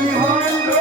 Nityananda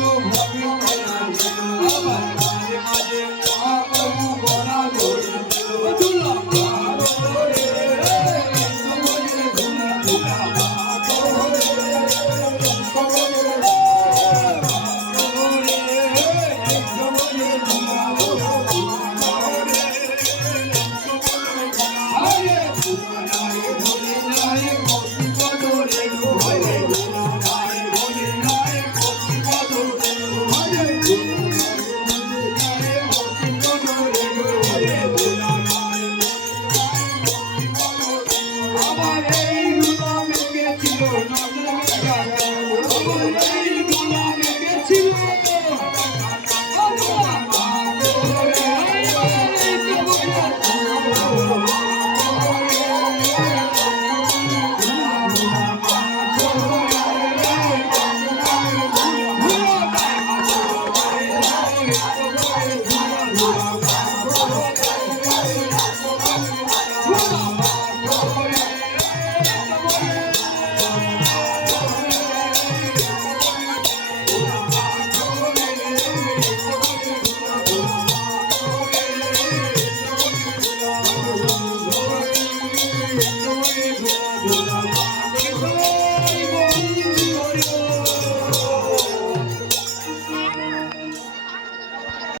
Thank you.